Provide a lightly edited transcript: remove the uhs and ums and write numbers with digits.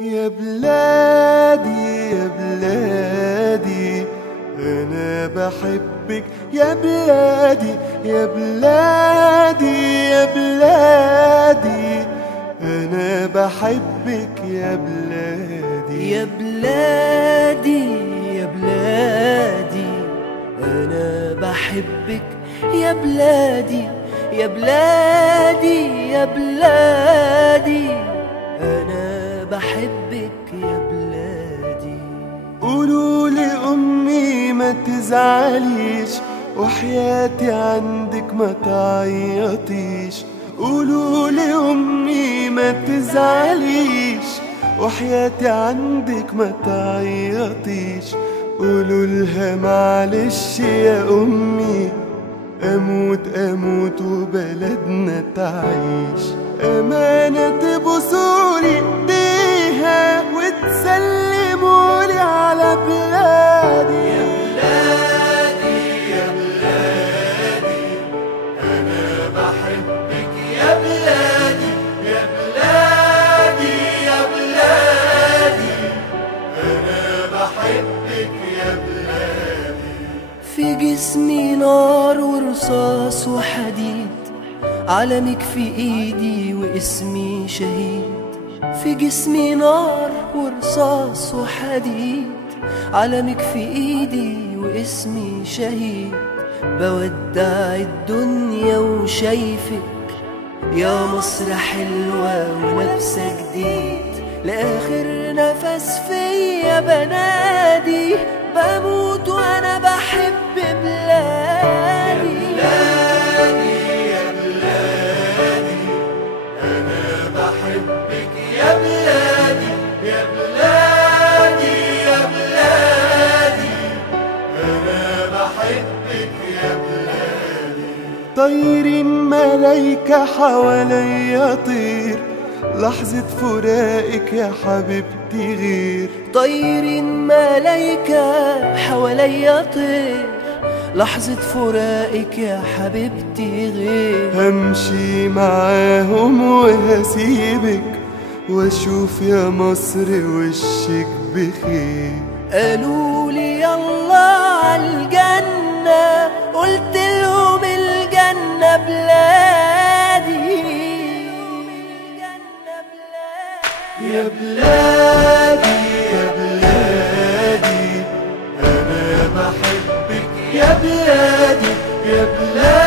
يا بلادي يا بلادي أنا بحبك يا بلادي يا بلادي يا بلادي أنا بحبك يا بلادي يا بلادي يا بلادي أنا بحبك يا بلادي يا بلادي يا بلادي أنا بحبك يا بلادي. قولوا لأمي ما تزعليش وحياتي عندك ما تعيطيش. قولوا لأمي ما تزعليش وحياتي عندك ما تعيطيش. قولوا لها معلش يا أمي أموت أموت وبلدنا تعيش. أمانة تبوسولي إيديها وتسلمولي على بلادي. يا بلادي يا بلادي أنا بحبك يا بلادي يا بلادي يا بلادي أنا بحبك يا بلادي. في جسمي نار ورصاص وحديد، علمك في ايدي واسمي شهيد. في جسمي نار ورصاص وحديد، علمك في ايدي واسمي شهيد. بودع الدنيا وشايفك يا مصر حلوة ولابسة جديد. لآخر نفس فيا بنادي بموت وانا بحب بلادي. يا بلادي أنا بحبك يا بلادي يا بلادي يا بلادي أنا بحبك يا بلادي. طايرين ملايكة حواليا طير، لحظة فراقك يا حبيبتي غير. طايرين ملايكة حواليا طير، لحظة فراقك يا حبيبتي غير. همشي معاهم وهسيبك واشوف يا مصر وشك بخير. قالوا لي يلا عالجنة، قلت لهم الجنة بلادي. يا بلادي يا بلادي أنا بحبك يا بلادي يا بلادي